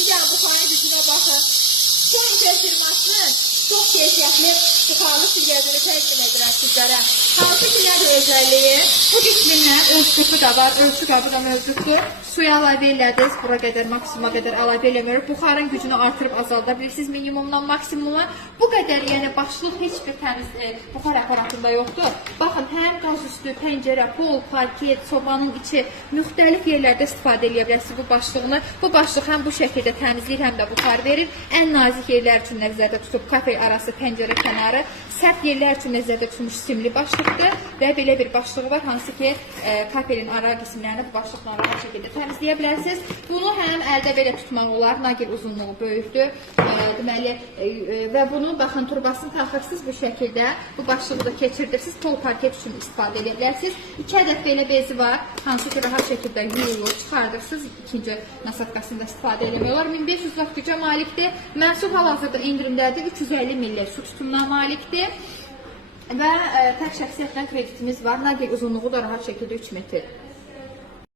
Digər buxarın gücünə baxın. Pointer firmasının çox keyfiyyətli buxarlı silgəcini təqdim edirəm sizlərə. Hansı ki, nədir özelliyi? Bu qismindən ölçüsü da var, ölçü qabı da mövcuddur. Suya əlavə elədiniz, bura qədər, maksimuma qədər əlavə eləmiyoruz. Buxarın gücünü artırıb azalda bilirsiniz minimumdan maksimuma. Bu qədər, yəni başlıq heç bir təmiz buxar aparatında yoxdur. Baxın, həm qaz üstü, pəncərə, pol, parket, sobanın içi müxtəlif yerlərdə istifadə edə bilərsiniz bu başlığını. Bu başlıq həm bu şəkildə təmizləyir, həm də buxar verir. Ən nazik yerlər üçün nəzərdə tutub kafe arası, pəncərə kənarı, sərt yerlər üçün nəzərdə tutulmuş simli başlıqdır və belə bir başlığı var, hansı ki kafenin ara qismlərini bu başlıqla rahat şəkildə təmizləyə bilərsiniz. Bunu həm əldə belə tutmaq olar, naqil uzunluğu böyükdür. Deməli, və bunu baxın, turbasını taxırsınız bu şəkildə, bu başlığı da keçirirsiniz, pol parket üçün istifadə edə bilərsiniz. 2 ədəd belə bezi var, hansı ki rahat şəkildə yuyulur, çıxardırsınız, ikinci nasatqasında istifadə eləmək olar. 1500 vaxt gücə malikdir, məhsul hal-hazırda indirimdədir, 350 milli su tutumuna malikdir. Və tək şəxsiyyətlə kreditimiz var. Naqil uzunluğu da rahat şəkildə 3 metr.